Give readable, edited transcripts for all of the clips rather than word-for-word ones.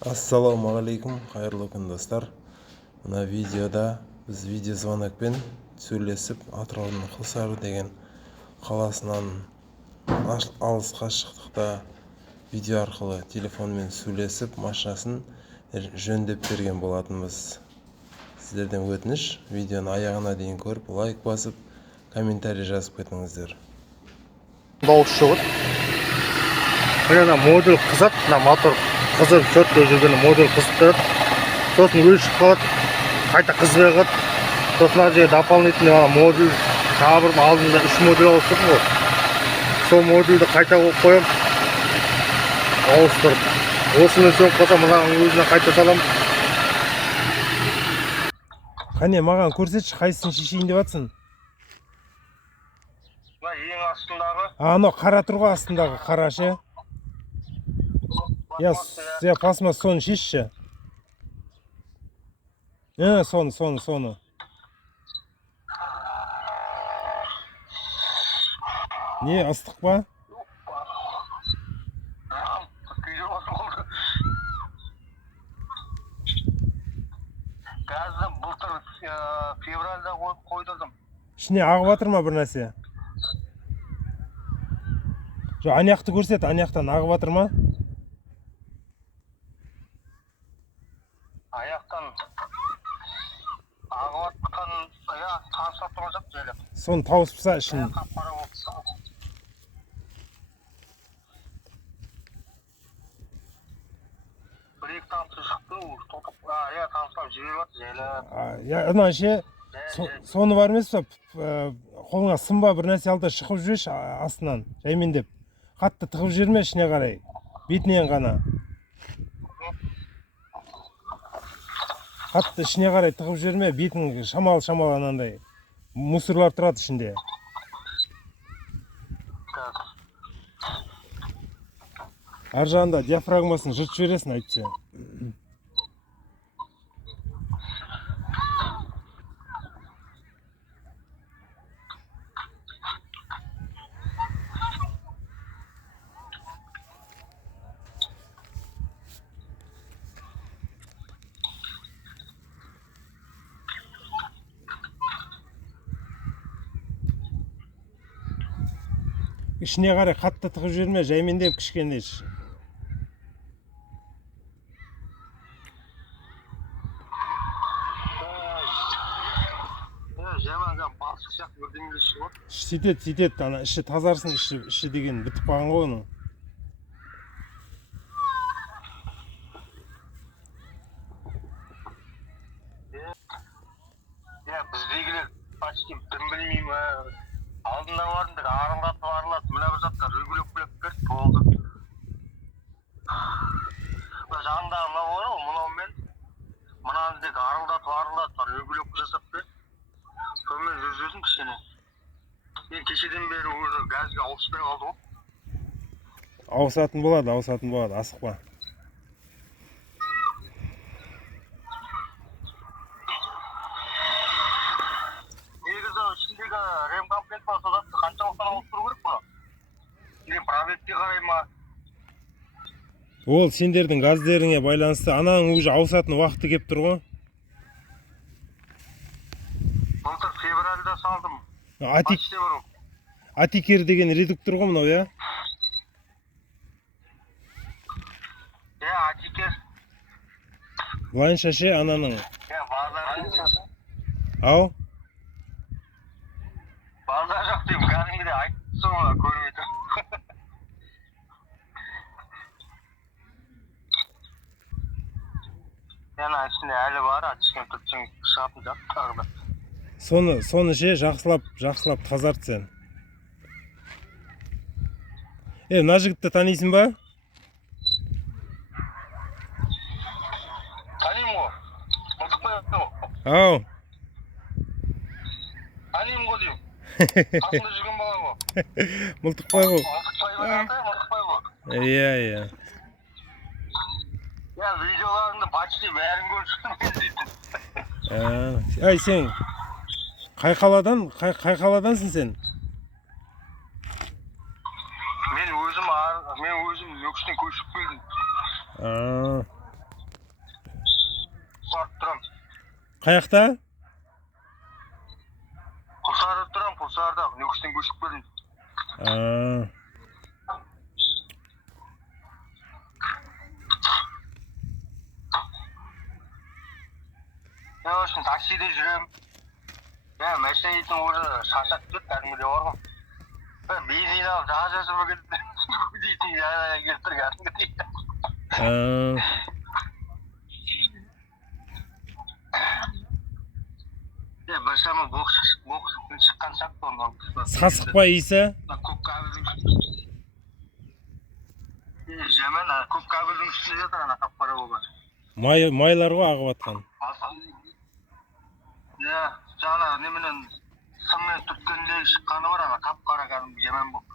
Ассалаумағалейкум, қайырлы күн достар. Мына видеода біз видеозвонокпен сөйлесіп Атыраудың Құлсары деген қаласынан алыс қашықтықта видео арқылы телефонмен сөйлесіп машинасын жөндеп берген болатынбыз. Сіздерден өтініш, видеоны аяғына дейін көріп, лайк басып, комментарий жазып кетіңіздер. Дауыс шығып, мына модуль қызады, мына мотор қызып сөртте жүрген модуль қызып тұрады, сосын өшіп қалады, қайта қызбай қалады. Сосын ана жерге дополнительный модуль тағы бір алдында 3 модуль ауыстырдым ғой. Сол модульді қайта қойып ауыстырып, осымен соң қалса мынаның өзіне қайта саламын. Қане, маған көрсетші, қайсысын шешейін деп жатсың? Ең астындағы. Ано қара тұрға астындағы қарашы. Я пластмасс соны шешші. Соны. Не, ыстық па? Газды былтыр февральда қойдырдым. Ішіне ағып жатыр ма бір нәрсе? Жоқ, анаяқты көрсет, анаяқтан ағып жатыр ма? Аяқтан ағып жатқан, тасып тұрacak жайлы. Соны тауыспса ішін. Қап-қара болып. Бір-екі тамшы шықты, тотып, тамсылап жіберіп жатыр жайлы. Ана ше, соны бар емес па, қолыңа сымба бір нәрсе алды шығып жүрші астынан, жаймен деп. Қатты тығып жүрме ішіне қарай, бетінен ғана. Қатты ішіне қарай тығып жүрме, бетін шамал анандай. Мусорлар тұрады ішінде. Ар жағында диафрагмасын жыртып жібересің айтса. Ішіне қарай қатты тығып жүрме, жаймен деп кішкене. Сөйтет, ана іші тазарсын, іші деген бітіп қалған ғой оның. Біздегілер почти білмеймін, алдында бардым, арылатып, мына бір заттар үлгілеп берді, болды. Жанында мына бар ғой, мынаумен, мынаны дек арылатып, үлгілеп жасап берді. Сонымен өзім кішкене. Мен кешеден бері өзі газға ауыспай қалды ғой. Ауысатын болады, асықпа. Негізі ішіндегі ремкомплект бар, содан қанша уақыттан ауыстыру керек бұны? Или пробегке қарай ма? Ол сендердің газдеріңе байланысты, ананың уже ауысатын уақыты кеп тұр ғой. Былтыр февральда салдым. Атикер деген редуктор ғой мынау, я? Атикер. Былайынша ше, ананың. Ау? Базар жоқ деймін, кәдімгідей айтты соңына көрмейді. Яна ішінде әлі бар, кішкене түртсең шығатын жақ тағы да. Соны ше, жақсылап тазарт сен. Мына жігітті танисың ба? Танимын ғой. Мылтықбай ғой. Ау. Танимын ғой деймін. Қасында жүрген бала ғой. Мылтықбай ғой. Мылтықбай ғой. Иә. Видеоларыңды почти бәрін көріп жүрмін. Ай, сен қай қаладансың сен? Мен өзім өкіштен көшіп келдім. Қаяқта? Құлсарда тұрам, Құлсарда. Нүкістен көшіп келдім. Мен үшін таксиде жүрем. Машина дейтін уже шаршап кетті, кәдімгідей бар ғой. Бензин алып жазып келді дейтін келтір кәдімгідей. Bir şama boks çıkan şaktı ondan. Сасық па иісі? Көк кабелдің жемен, көк кабелдің үстінде жатыр, ана қап-қара болып. Майлар ғой ағып атқан. Жаңа неменен сыммен түткендей шыққаны бар, ана қап-қара кәдімгі жемен болып.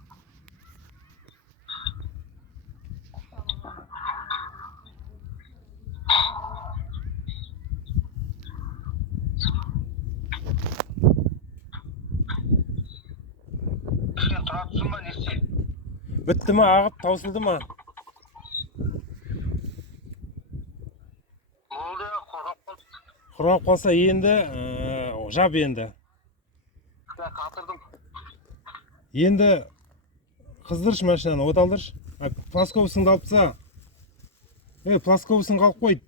Тұратын ба, не істейді? Бітті ма, ағып, таусылды ма? Болды, қорғап қалды. Құрғап қалса енді, жап енді. Қатырдым. Енді қыздыршы машинаны, оталдыршы. Пласковысыңды алып тса. Пласковысын қалып қойды.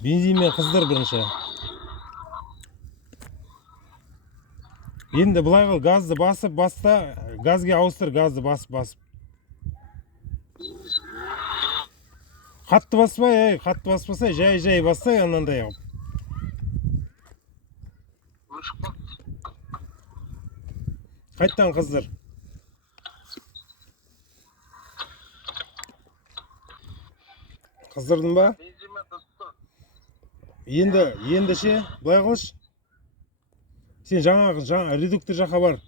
Бензинмен қыздыр бірінші. Енді бұлай қыл, газды басып, баста, газге ауыстыр, газды басып. Қатты баспай, қатты баспасай, жай бастай, анандай қылып. Қайттан қыздыр. Қыздырдың ба? Енді ше, бұлай қылыш. Сен жаңа редуктор жаққа бар.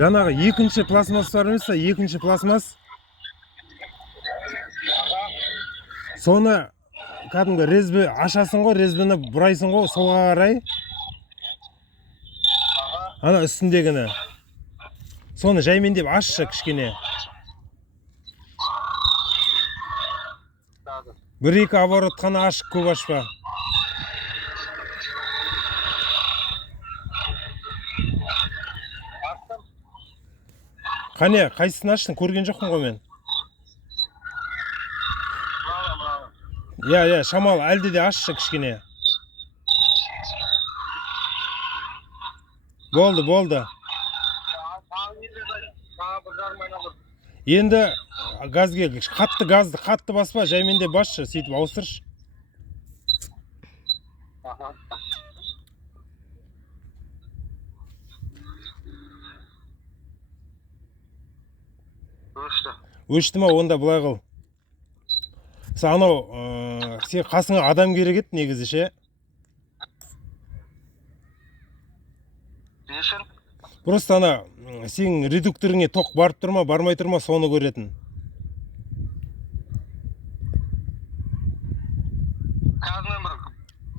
Жаңағы екінші пластмасс бар емес, екінші пластмасс. Соны кәдімгі резбі ашасың ғой, резбіні бұрайсың ғой, солға қарай. Ана үстіндегіні. Соны жаймен деп ашшы кішкене. Бір-екі оборот қана ашық, көп ашпа. Қане, қайсысын аштың? Көрген жоқпын ғой мен. Шамал, әлде де ашшы кішкене. Болды. Енді газге, қатты баспа, жаймен де басшы, сөйтіп ауыстыршы. Өшті ма, онда бұлай қыл. Анау, сен қасыңа адам керек еді негізі ше. Нешін? Просто ана, сен редукторыңе тоқ барып тұрма, бармай тұрма, соны көретін. Қазмен бір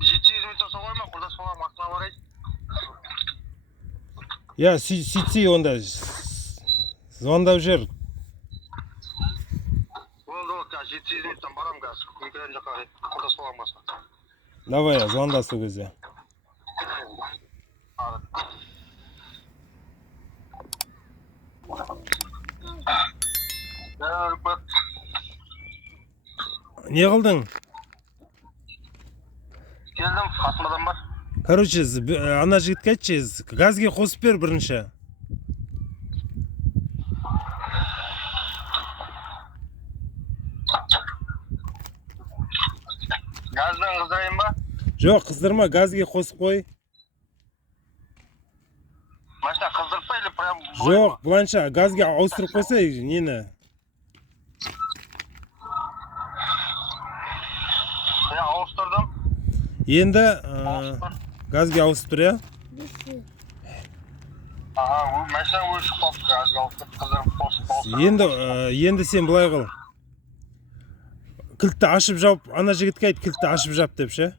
7-8 минутта соғай ма, құрда соға мақсына барайды? Сөйтсей онда, звондап жер. Болды, 7-8 минуттан барам қазір, екілен жаққа құрда соға мақсына. Давай, звондасы көзе. Не қылдың? Келдім, қасымадан бар. Короче, ана жігітке айтшы, газге қосып бер бірінші. Газдан қыздырайын ба? Жоқ, қыздырма, газге қосып қой. Машина қыздырып па, или прям... Жоқ, бұланша, газге ауыстырып қойса, нені? Ауыстырдым. Енді газге ауыстыр, я? Машина өшіп қалды, газға ауыстырып, қыздырып қосып. Енді сен бұлай қыл. кілтті ашып жауып, ана жігітке айт кілтті ашып жап деп ше.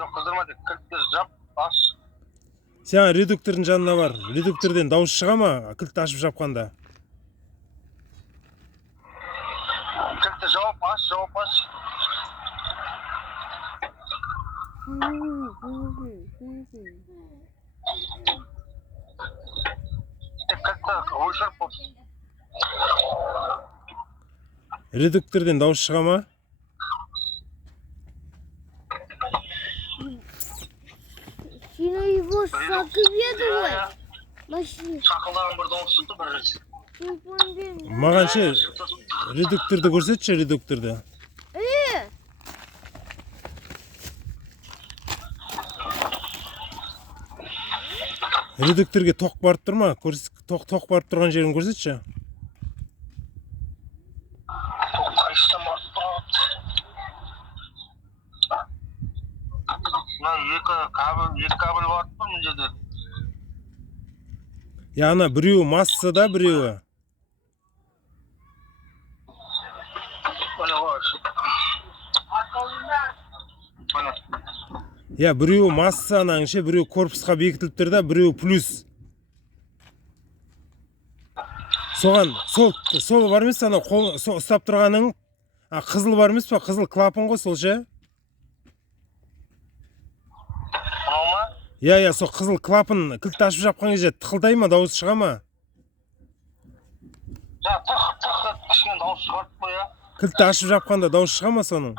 Жоқ, қыздырма деп, кілтті жап, аш. Сен редуктордың жанына бар. Редукторден дауыс шыға ма, кілтті ашып жапқанда? Кілтті жауап аш. Кілтті өшіріп бол. Редукторден дауыс шыға ма? Сина его сакыбедовай. Машина. Шақылдаған бір дауыс шықты бір рет. Маған ше, редукторды көрсетші, редукторды. Редукторге тоқ барып тұр ма? Тоқ барып тұрған жерін көрсетші. Қайсыдан барып тұрады. Мына екі кабель барып тұр мына жерде. Я ана біреуі массада, біреуі. Я біреуі масса анаң ше, біреуі корпусқа бекітіліп тұр да, біреуі плюс. Соған сол бар емес ана қол ұстап тұрғаның, қызыл бар емес па? Қызыл клапан ғой сол ше. Я, сол қызыл клапан кілтті ашып жапқан кезде тықылдай ма, дауыс шыға ма? Кішкен дауыс шығарып қой, я. Кілтті ашып жапқанда дауыс шыға ма соның?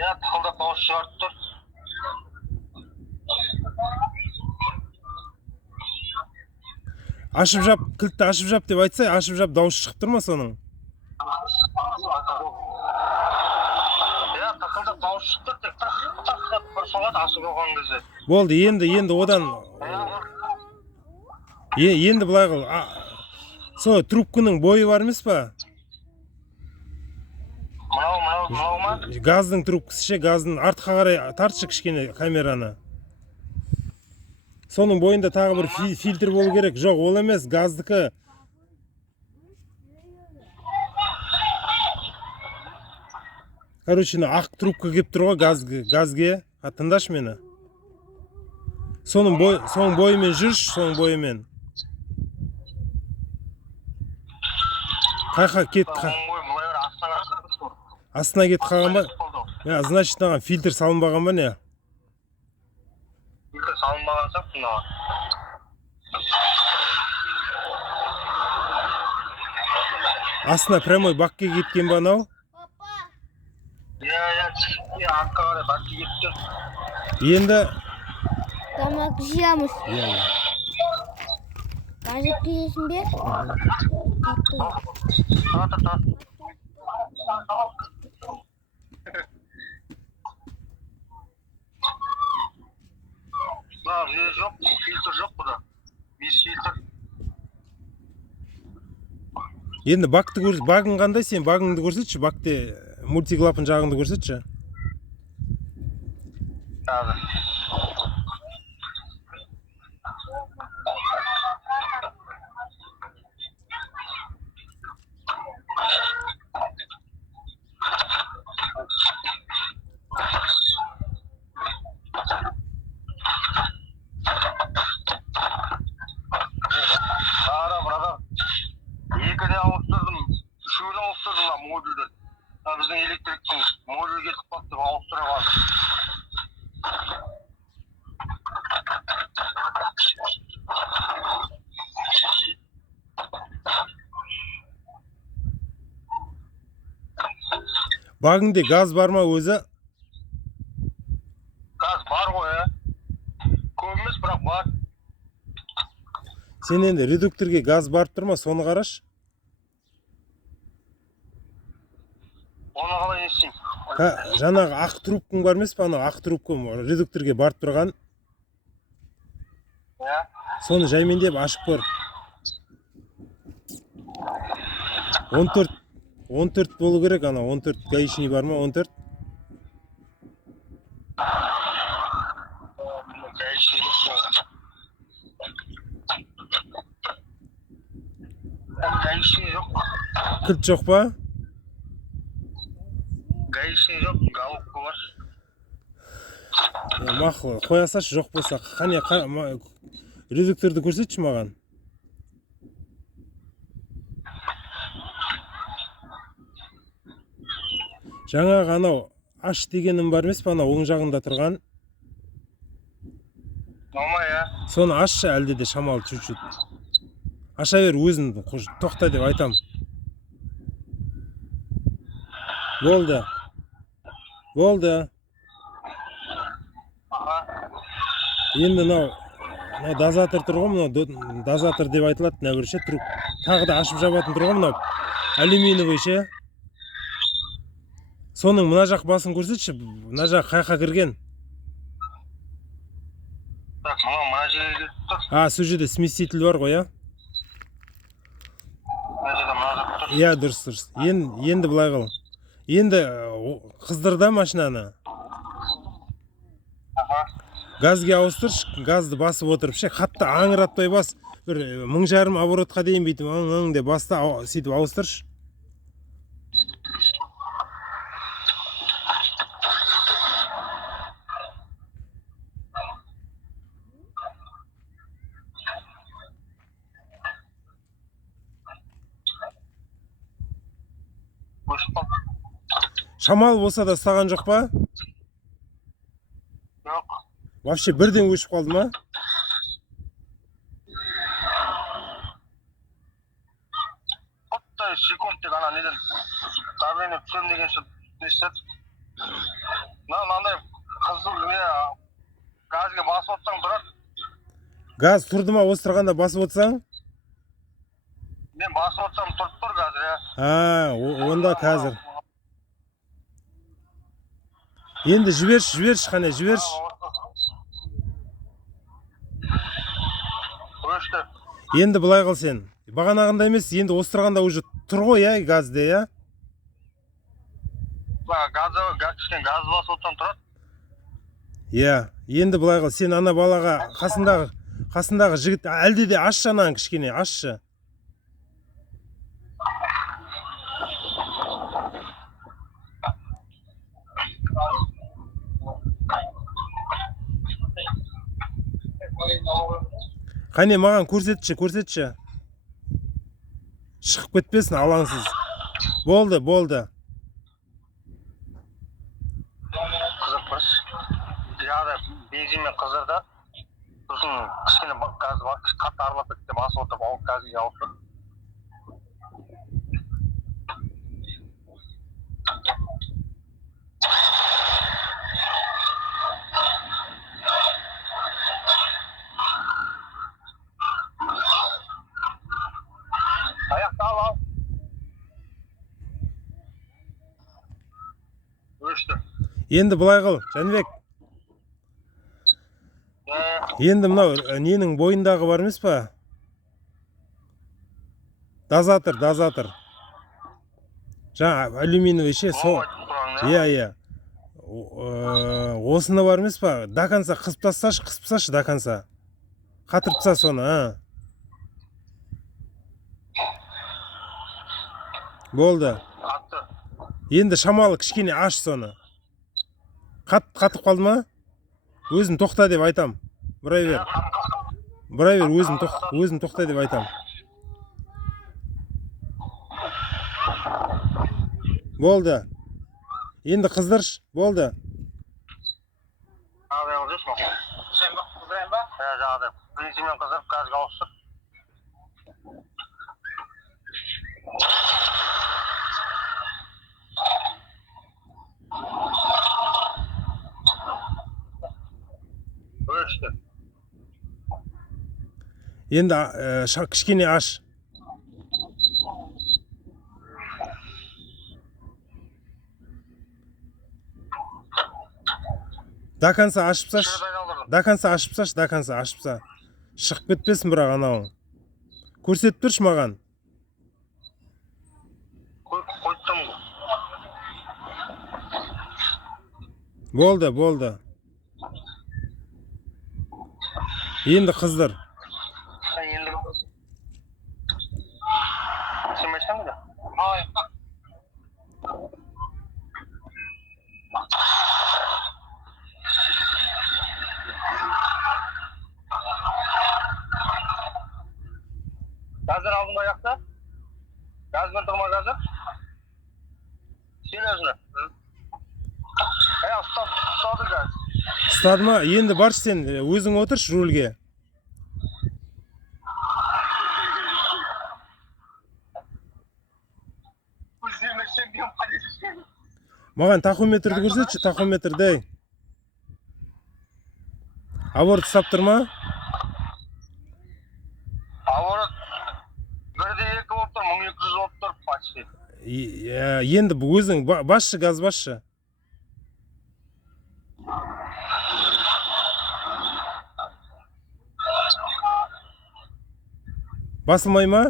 Я, тықылдап дауыс шығарып тұр. Ашып жап, кілтті ашып жап деп айтсай, ашып жап дауыс шығып тұр ма соның? Я, тықылдап дауыс шықты, тек тақ бір соғады ашып оған кезде. Болды, енді одан... Енді бұлай қыл. Со, трубкының бойы бар емес па? Мынау ма? Газдың трубкасы ше, газдың артқа қарай тартшы кішкене камераны. Соның бойында тағы бір фильтр болу керек. Жоқ, ол емес, газдыкі. Короче, ақ трубка кеп тұр ғой газге. Тыңдашы мені. Соның бойымен жүрш, соның бойымен. Қайқа кет, астына кет қалған ба? Значит, наған фильтр салынбаған ба не? Фильтр салынбаған сақ мынаған. Астына прямой бакке кеткен ба анау? Я, артқа қарай бакке кетті. Енді... Тамақ жиямыз. Кажет келесің бе? Жоқ, фильтр жоқ бұда. Бес фильтр. Енді багың қандай сен? Багыңды көрсетші, бакте мультиклапан жағыңды көрсетші. Екіде ауыстырдым, үшеуін ауыстырдым модульді. Біздің электриктің модуль кетіп қалды деп ауыстыра қалды. Багыңде газ бар ма өзі? Газ бар ғой, көп емес, бірақ бар. Сен енді редукторге газ барып тұр ма, соны қараш. Оны қалай естейм? Жаңағы ақ трубкың бар емес па, ана ақ трубкым редукторге барып тұрған. Соны жаймендеп ашып көр. 14 болу керек, ана 14 гаишный бар ма, 14? Гаишин жоқ. Кілт жоқ па? Гаишин жоқ, головка бар. Мақұл, қоя салшы, жоқ болса. Қане, редукторды көрсетші маған. Жаңағы анау аш дегенім бар емес па, анау оң жағында тұрған? Нормально, я. Соны ашшы, әлде де шамалы чуть-чуть. Аша бер, өзін тоқта деп айтам. Болды. Болды. Енді мынау дозатор тұр ғой, мынау дозатор деп айтылады, мына бірше труб. Тағы да ашып жабатын тұр ғой, мынау алюминиевый ше. Соның мына жақ басын көрсетші, мына жақ қайқа кірген. Так, мына жерге тұр. Сол жерде смеситель бар ғой, я? Мына жерде мына жақ тұр. Иә, дұрыс. Енді былай қыл. Енді қыздырда машинаны. Газге ауыстырш, газды басып отырып ше, қатты аңыратпай бас. Бір 1500 оборотқа дейін бүйтіп ың деп баста сөйтіп ауыстырш. Шамал болса да ұстаған жоқ па? Жоқ. Вообще бірден өшіп қалды ма? Отто секунд тек ана неден давление түсем деген сөз естеді. Мынандай қызыл газға басып отырсаң тұрады. Газ тұрды ма, остырғанда басып отырсаң? Мен басып отырсам тұрып тұр қазір, я. Онда қазір. Енді жіберші, қане, жіберші. Өшті. Енді былай қыл сен. Бағанағында емес, енді остырғанда уже тұр ғой, я, газде, я? Кішкен газ басып отырсам тұрады. Иә, енді былай қыл, сен ана балаға қасындағы жігіт, әлде де ашшы анан кішкене, ашшы. Қане, маған көрсетші. Шығып кетпесін, алаңсыз. Болды. Қызық біріс. Яғда бензинмен қыздырды. Сосын кішкене газ қатты аралап кетті, басып отырып, ауып газға алып тұр. Аяқты ал. Өшті. Енді былай қыл, Жәнібек. Енді мынау ненің бойындағы бар емес па? Дозатор. Жаңа алюминиевый ше, сол. Иә. Осыны бар емес па? До конца қысып тасташы до конца. Қатырып таста соны, Болды. Енді шамалы кішкене аш соны. Қатып қалды ма? Өзін тоқта деп айтам. Бұрай бер, өзін тоқта деп айтам. Болды. Енді қыздырш, болды. Бензинмен қыздырып, газға ауыстыр. Өшті. Енді кішкене аш. До конца ашып саш. Шығып кетпесін бірақ анауың. Көрсетіп тұршы маған. Қойттым. Болды. Енді қыздыр. Газдар алдыңда жақта. Газбен тұрма газдар. Сен өзіне. Ұстады газ. Ұстады ма? Енді баршы сен өзің отыршы рульге. Маған тахометрді көрсетші, тахометрді. Аворот ұстап тұрма? Аворот 1-2 болып тұр, 1200 болып тұр, почти. Енді өзің басшы, газ басшы. Басылмай ма?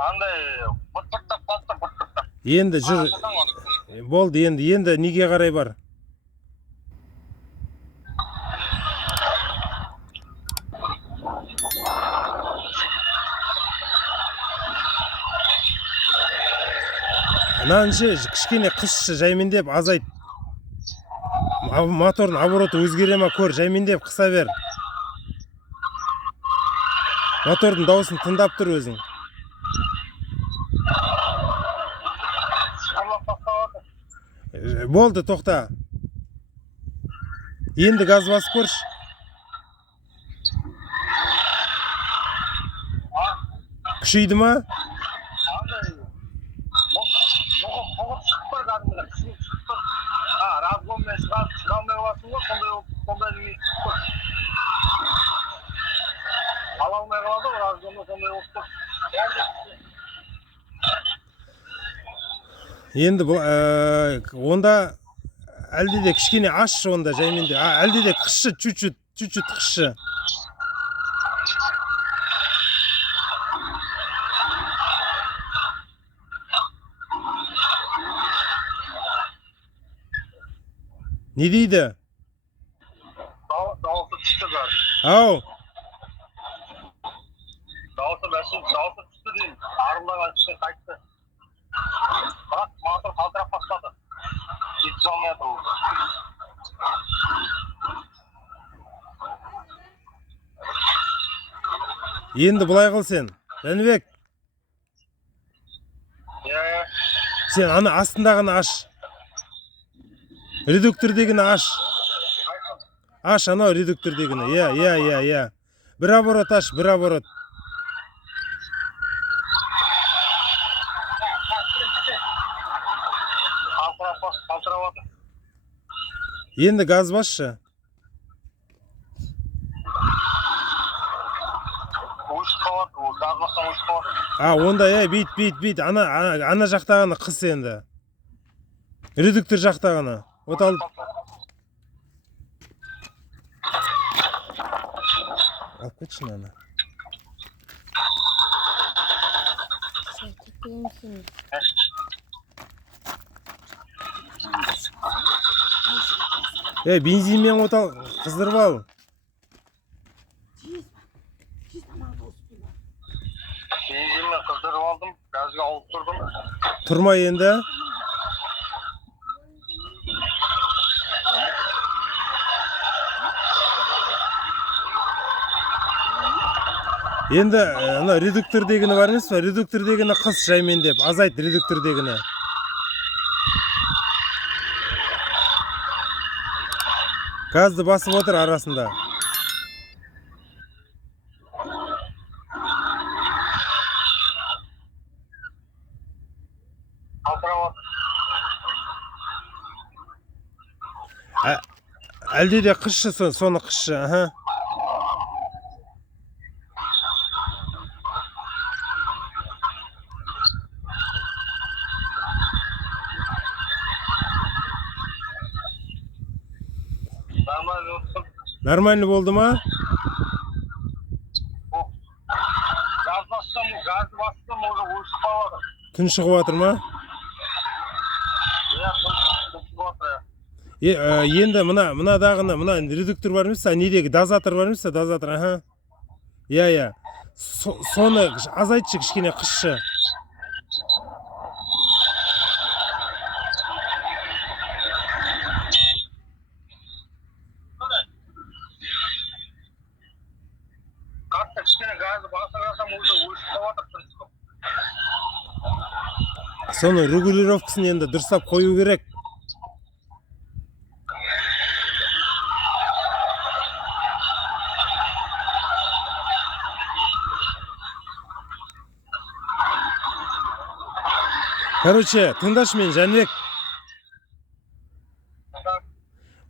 Андай бұт-бұттап қалды, бұт-бұттап. Енді жүр. Болды, енді неге қарай бар? Мынаншы кішкене қысшы, жаймендеп азайт. Мотордың обороты өзгере ма көр, жаймендеп қыса бер. Мотордың дауысын тыңдап тұр өзің. Болды, тоқта. Енді газ басып көрші. Күшейді ма? Енді онда әлде де кішкене ашшы онда жайменде. Әлде де қысшы, чуть-чуть қысшы. Не дейді? Дауысы түсті газ. Ау. Дауысы түсті деймін. Арылдаған түсті қайтты. Бірақ мотор қалтырап бастады. Жеткізе алмай жатыр ол. Енді бұлай қыл сен. Жәнібек. Сен аны астындағыны аш. Редуктордегіні аш. Аш анау редуктордегіні. Я. Бір оборот аш, бір оборот. Қалтырап отыр. Енді газ басшы. Өшіп қалады, газ бассаң өшіп қалады. Онда бейт. Ана жақтағыны қыс енді. Редуктор жақтағыны. От алып. Алып кетші ана. Бензинмен от ал, қыздырып ал. Бензинмен қыздырып алдым, газға алып тұрдым. Тұрма енді. Енді ана редуктордегіні бар емес па? Редуктордегіні қыс жаймен деп, азайт редуктордегіні. Газды басып отыр арасында. Қалтырап отыр. Әлде де қысшы, соны қысшы. Нормально болды ма? Газды бастым, уже өшіп қалады. Түн шығып жатыр ма? Енді мынадағыны, мына редуктор бар емес, недегі дозатор бар емес, дозатор, Я. Соны азайтшы, кішкене қысшы. соның регулировкасын енді дұрыстап қою керек. Короче, тыңдашы мен, Жәнібек.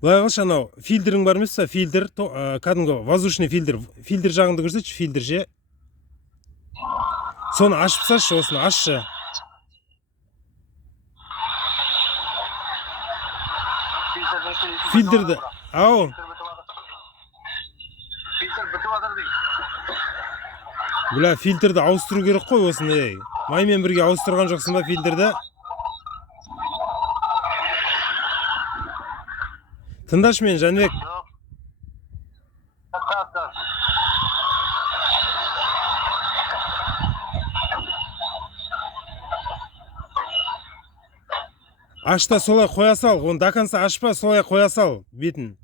Былай қылшы, анау фильтрің бар емес па? Фильтр, кәдімгі воздушный фильтр. Фильтр жағыңды көрсетші, фильтр ше. Соны ашып тасташы, осыны ашшы. Фильтрді, ау. Фильтр бітіп жатыр дейді. Бля, фильтрді ауыстыру керек қой осыны, ей. Маймен бірге ауыстырған жоқсын ба фильтрді? Тыңдашы мен, Жәнібек. Ашта солай қоя сал, оны до конца ашпа, солай қоя сал бетін.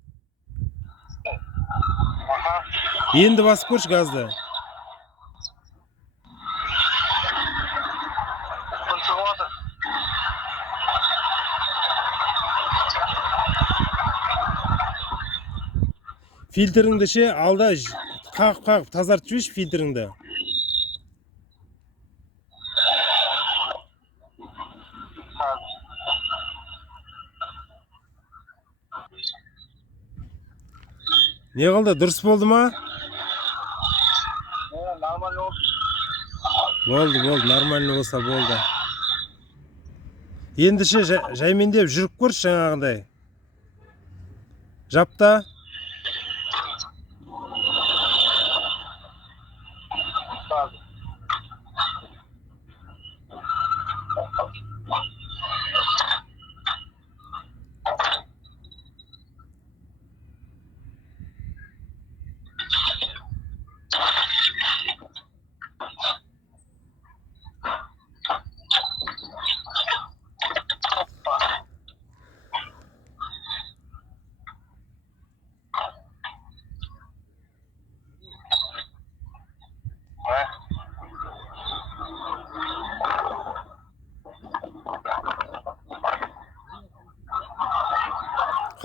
Енді басып көрші газды. Фильтріңді ше алда қағып тазартып жіберші фильтріңді. Не қылды, дұрыс болды ма? Нормально болды. Болды, нормально болса болды. Ендіше жаймендеп жүріп көрші жаңағындай. Жапта.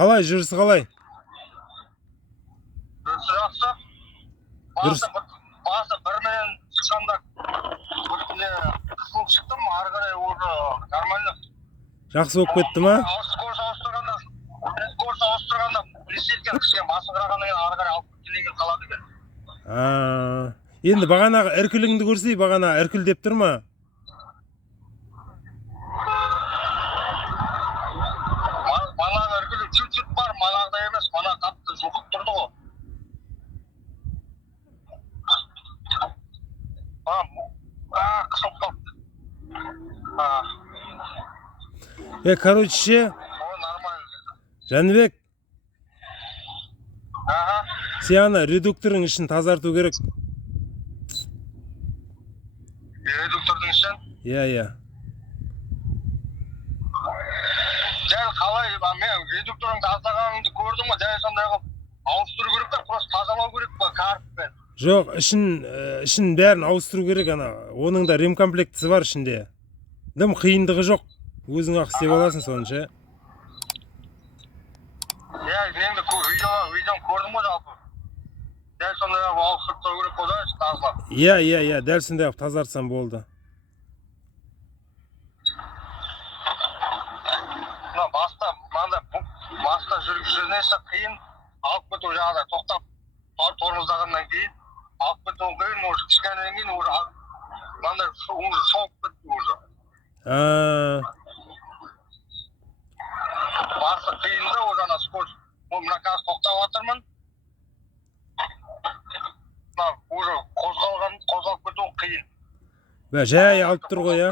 Қалай, жүрісі қалай? Жүрісі жақсы. Басы бірменен шыққанда қысылып шықтым, ары қарай уже нормально. Жақсы болып кетті ма? Скорость ауыстырғанда присеткен кішкен басы қырағаннан кейін ары қарай алып кеткеннен қалады екен. Енді бағанағы іркіліңді көрсей, бағана іркіл деп тұр ма? Манағы іркілі чүт-чүт бар, манағыда емес, мана қатты жұлқып тұрды ғой. Қысылып қалды. Короче ше, Жәнібек, сен редукторың ішін тазарту керек. Редуктордың ішін? Иә. Дәл қалай, мен редукторыңды тазалағаныңды көрдім ғой, дәл сондай қылып ауыстыру керек па, просто тазалау керек па, карппен? Жоқ, ішін бәрін ауыстыру керек, оның да ремкомплектісі бар ішінде. Дым қиындығы жоқ, өзің ақ істеп аласың соны ше. Енді видеон көрдім ғой жалпы. Дәл сондай қылып ауыстырып тұру керек қой да, тазалап. Иә, дәл сондай қылып тазартсам болды. Баста жүргізінесі қиын, алып кету жағдай тоқтап тормоздағаннан кейін алып кету қиын, уже кішкенеден кейін уже мынандай шолып кетті уже. Басы қиын да уже ана скорость. Мына қазір тоқтап жатырмын. Уже қозғалып кету қиын. Жай алып тұр ғой, я?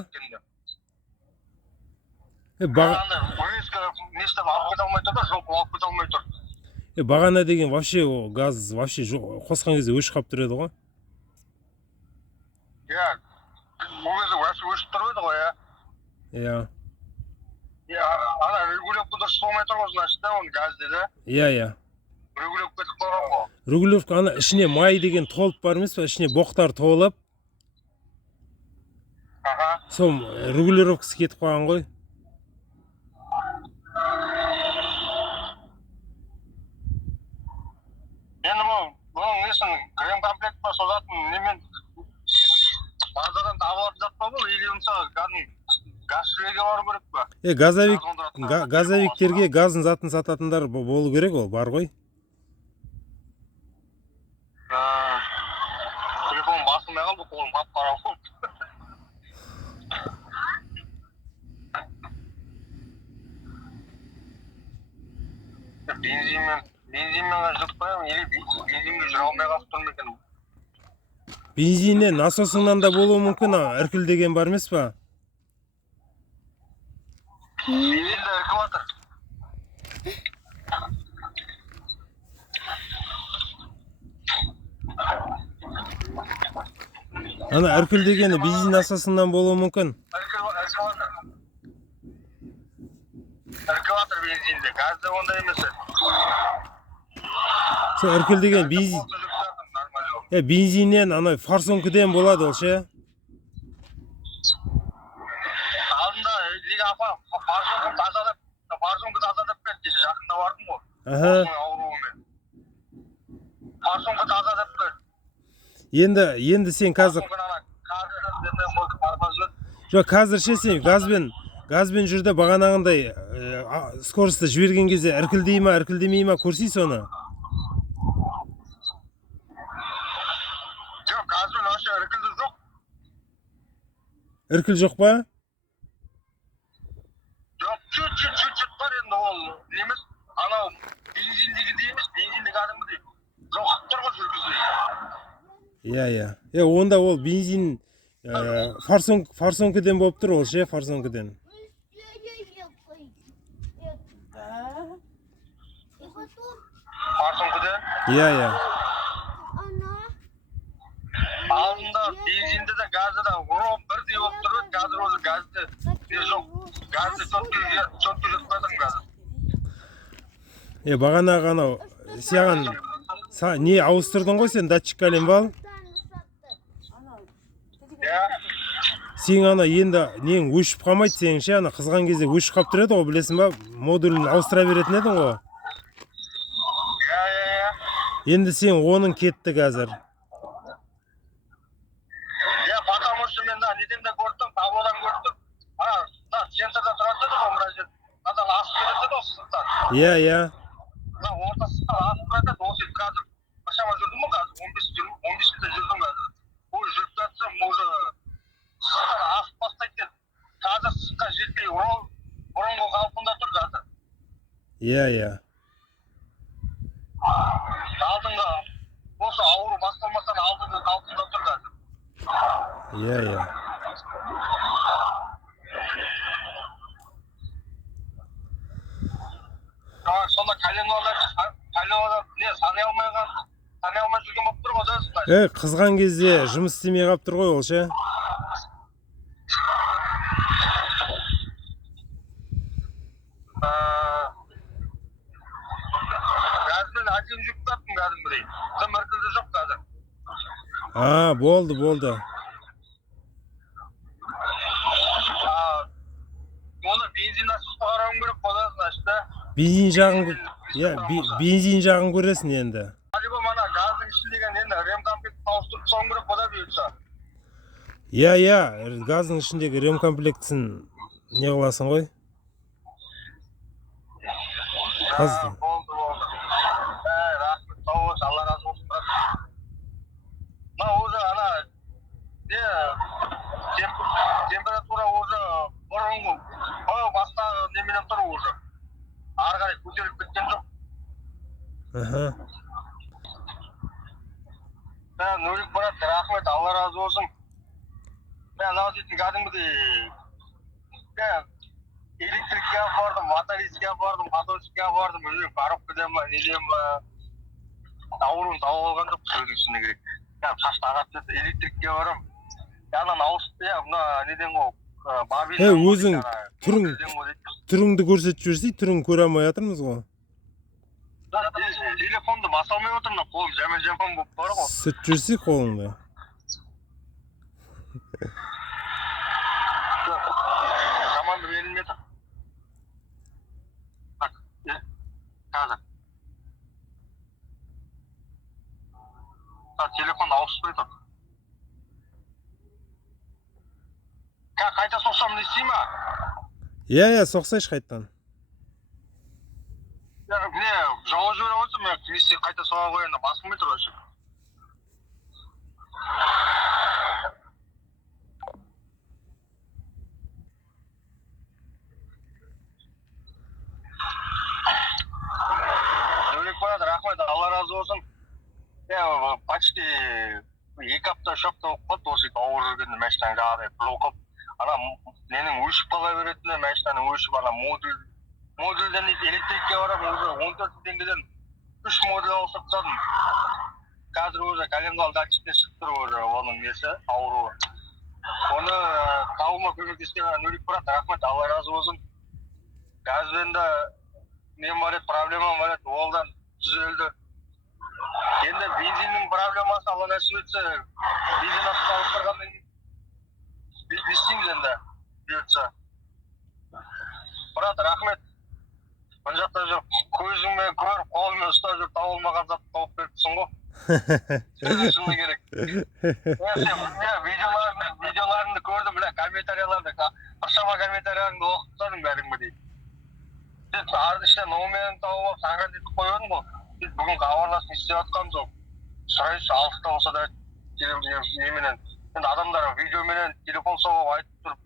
Бағана деген вообще газ вообще қосқан кезде өшіп қалып тұр еді ғой. Бұл кезде вообще өшіп тұр еді ғой, иә. Ана регулировка дұрыс болмай тұр ғой, значит, оны газ деді. Иә. Регулировка кетіп қалған ғой. Регулировка ана ішіне май деген толып бар емес па, ішіне боқтар толып. Сом регулировкасы кетіп қалған ғой. Енді бұның несін ремкомплект па созатын немен базадан табылатын зат па бұл? Или мысалы газ жүйеге бару керек па? Газовиктерге газын затын сататындар болу керек, ол бар ғой. Телефон басылмай қалды, қолым қап-қара болды. Бензинмен жүріп қоямын, или бензинмен жүре алмай қалып тұрмын екен. Бензиннен насосыңнан да болуы мүмкін, іркіл деген бар емес па? Бензинді іркіп жатыр. Ана іркіл дегені бензин насосыңнан болуы мүмкін. Іркіп жатыр бензинді, газда ондай емес. Сол іркіл деген бензиннен ана форсункіден болады ол ше. Алдында Лига апа форсункіді тазалап берді десе, жақында бардым ғой. Ауруымен. Форсункіді тазалап берді. Енді сен қазір жоқ, қазір ше сен газбен жүрді бағанағындай скоростьті жіберген кезде іркілдей ма, іркілдемей ма көрсей соны. Жоқ, газбен вообще іркілді жоқ. Іркіл жоқ па? Жоқ, чуть бар енді ол немес, анау бензиндегі дейміз, бензинді кәдімгідей жоқ тұр ғой жүргізілей. Онда ол бензин форсункіден болып тұр ол ше, форсункіден. Форсункіден? Алдында бензинді де газды да ұрып бірдей болып тұр еді, қазір өзі газды жоқ, газды чөтке жетпедім қазір. Бағанағы анау саған не ауыстырдың ғой сен, датчик әлем бал? Сен ана енді нең өшіп қалмайды сенің ше, ана қызған кезде өшіп қалып тұрады ғой, білесің ба? Модулін ауыстыра беретін едің ғой. Енді сен оның кетті қазір. Потому что мен неден де көрдім, таблодан көрдім. Сенсорда тұрады ғой, мына жер. Надан асып кетеді ғой, сызықтан. Орта сызықтан асып кетеді, осы қазір. Қашама жүрдім ғой қазір, 15 минутта жүрдім қазір. Ол жүріп жатсам, уже сызықтан асып бастайды. Қазір сызыққа жетпей, бұрынғы қалпында тұр қазір. Алдыңғы, осы ауру басталмастан алдыңғы қалпында тұр қазір. Сонда коленолар саны алмай жүрген болып тұр ғой да. Қызған кезде жұмыс істемей қалып тұр ғой ол ше. Газбен один жүріп тұрдым кәдімгідей. Тым іркілді жоқ қазір. Болды. Оны бензин насосқа қарауым керек болады, значит, да? Бензин жағын көресің енді. Алибо мана газдың ішіндегі енді ремкомплектті ауыстырып тастауым керек болады бұйыртса. Газдың ішіндегі ремкомплектісін не қыласың ғой? Болды. Рахмет, сау болшы, Алла разы болсын. Уже ана температура уже бұрынғы бастағы неменен тұр уже. Ары қарай көтеріліп кеткен жоқ. Нөлік барады, рахмет, Алла разы болсын. Анау дейтін кәдімгідей электрикке бардым, мотористке бардым, мотоцикке бардым, коробкадан ба, неден ба. Ауруын тауып алған жоқ, сөздің ішіне керек. Шашты ағат электрикке барам. Янан ауысты, мына неден ғой, өзің түріңді көрсетіп жүрсей, түрің көре алмай жатырмыз ғой. Телефонды баса алмай отырмын, қолым жаман болып бар ғой. Сүт жүрсей қолыңды. қазір. Телефон ауыспай тұр. Қайта соқсам не істей ма? Иә, соқсайшы қайттан. Не, жауыз жібере отырсың, мен кесе қайта соға қойғанда басылмай тұр өшіп. Дөйлек болады, рахмет, Алла разы болсын. Почти 2 апта 3 апта болып қалды осы ауыр жүргенде машинаның жағдай бір оқып. Ана ненің өшіп қала беретіні, машинаның өшіп, ана модульден электрикке барам, уже 14 теңгеден 3 модуль ауыстырып тастадым. Қазір уже коленвал датчиктен шығып тұр уже оның несі, ауруы. Оны тауыма көмектескен Нұрик брат, рахмет, Алла разы болсын. Газбен де нем бар еді, проблемам бар еді, олдан түзелді. Енді бензиннің проблемасы Алла нәсіп етсе, бензин астын ауыстырғаннан не істейміз енді, бұйыртса. Брат, рахмет. Мына жақта жүр, көзіңмен көріп, қолымен ұстап жүр, тауылмаған зат тауып беріпсің ғой. Сөзің шыны керек. Видеоларыңды көрдім, комментарияларды, біршама комментарияларыңды оқып тастадым бәріңді дейді. Сен ардың ішіне номерін тауып алып, саған детіп қойдың ғой. Біз бүгін хабарласып істеп жатқанымыз ол. Сұрайшы, алыста болса да неменен. Енді адамдар видеоменен телефон соғып айтып тұрып,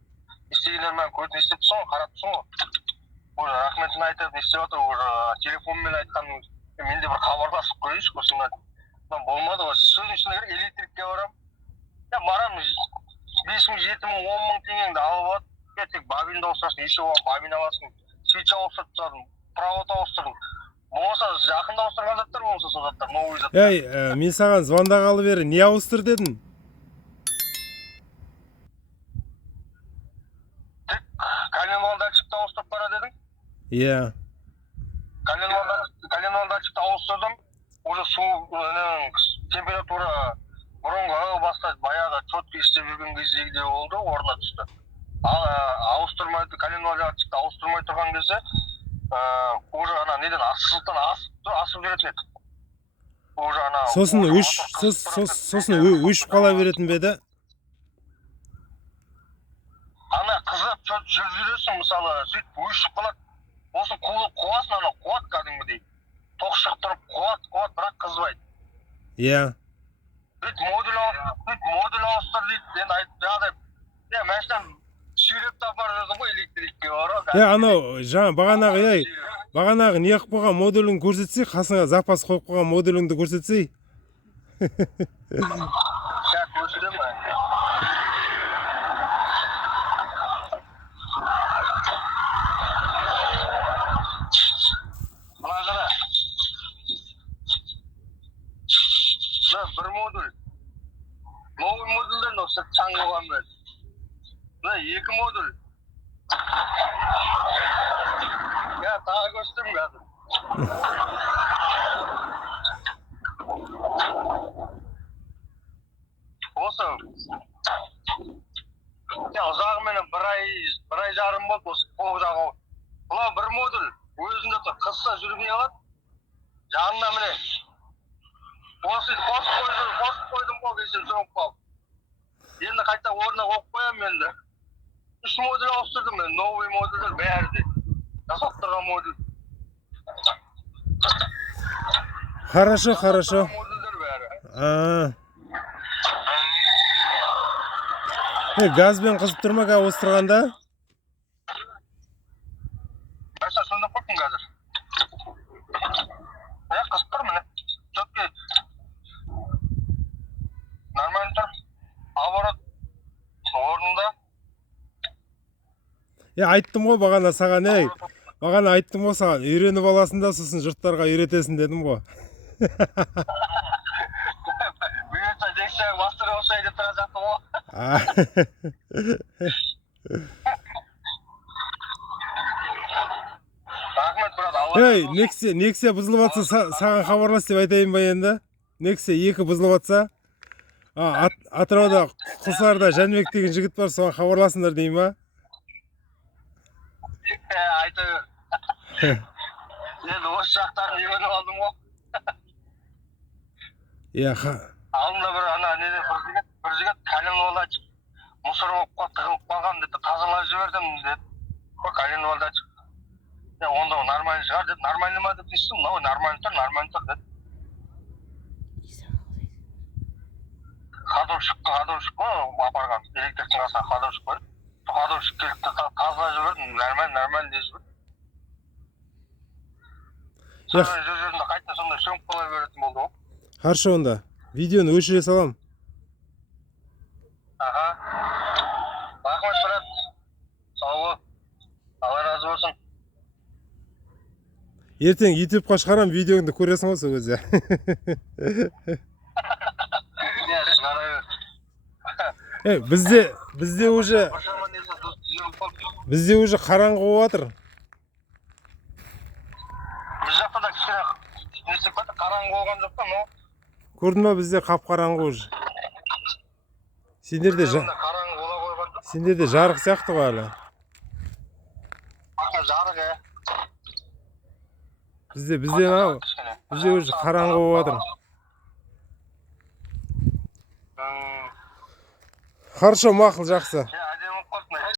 істегендермен көріп істеп тұрсың ғой, қарап тұрсың ғой. Уже рахметін айтып, не істеп жатыр, уже телефонмен айтқан, мен де бір хабарласып қойыш, осындай. Болмады ғой, сөздің ішінде керек, электрикке барам. Барам, 5 мың, 7 мың, 10 мың теңгеңді алып алып, тек бабинді ауыстырасың, еще оған бабин аласың, свич ауыстырып тастадым, провод ауыстырдым. Болмаса жақында ауыстырған заттар болмаса сол заттар, новый заттар. Мен саған звондағалы бері не ауыстыр дедің? Тек коленвал датчикті ауыстырып бара дедің? Иә. Коленвал датчикті ауыстырдым. Уже су температура бұрынғы бастады, баяғы четко істеп жүрген кездегідей болды, орнына түсті. Ауыстырмайды, коленвал датчикті ауыстырмай тұрған кезде уже ана неден асып жүретін еді. Уже ана Сосын өшіп қала беретін бе еді? Ана қызып жүресің, мысалы, сөйтіп өшіп қалады. Осын қуасың, ана қуат кәдімгідей. Тоқ шығып тұрып, қуат, бірақ қызбайды. Иә. Модуль ауыстыр дейді, енді айтып жағдай. Мәшінен сүйреп тапар жүрдің ғой электрикке барып. Анау, жаңа бағанағы не қып қойған модулін көрсетсей, қасыңа запас қойып қойған модуліңді көрсетсей. Шәк көрсетем бе? Бұна қара. Бір модуль. Новый модульден осы чаң болған бәз. 2 модуль. Тағы көстім қазір. Осы ұзағымен бір ай жарым болды осы қол жағы. Бұла бір модуль өзінде тұр, қысса жүрмей алады. Жанына міне. Осы қосып қойдым қол кесем соңып қалып. Енді қайта орнына қойып қоям енді. 3 модуль ауыстырдым мен, новый модульдер бәрі де. Жасап тұрған модуль. Хорошо. Модульдер бәрі. Газбен қызып тұрма ға ауыстырғанда? Бәса сонда қойдың қазір. Қызып тұр міне. Четкий. Нормально тұр. Оборот орнында. Айттым ғой бағана саған, бағана айттым ғой саған, үйреніп аласың да, сосын жұрттарға үйретесің дедім ғой. Бұйыртса жексен мастер болса деп тұра жаттым ғой. Рахмет, брат, Алла. Нексия бұзылып атса саған хабарлас деп айтайын ба енді? Нексия 2 бұзылып атса, Атырауда Құлсарда Жәнібек деген жігіт бар, соған хабарласыңдар дейін ба? Айта бер. Енді Осы жақтарын үйреніп алдым ғой. Иә, Алдында бір ана неде бір жігіт коленвалдачик мусор болып тығылып қалған деді, тазалап жібердім деді. Коленвалдачик. Онда нормально шығар деді. Нормально ма деп дейсің? Мынау нормально тұр деді. Ходовщик қой, апарған электричный қасына ходовщик бар. Ходовщик келіп тазалап жібердім. Нормально дей жіберді. Жүргенде қайта сонда сөніп қала беретін болды ғой. Хорошо онда. Видеоны өшіре салам. Аха. Рахмет, брат. Сау бол. Алла разы болсын. Ертең YouTube-қа шығарам, видеоңды көресің ғой сол кезде. Бізде уже қараңғы болып жатыр. Біз жақта да кішкене несек бата қараңғы болған жоқ та, но Көрдің ба, бізде қап-қараңғы уже. Сендерде қараңғы бола қойған жоқ. Сендерде жарық сияқты ғой әлі. Жарық, Бізде уже қараңғы болып жатыр. Хорошо, мақұл, жақсы.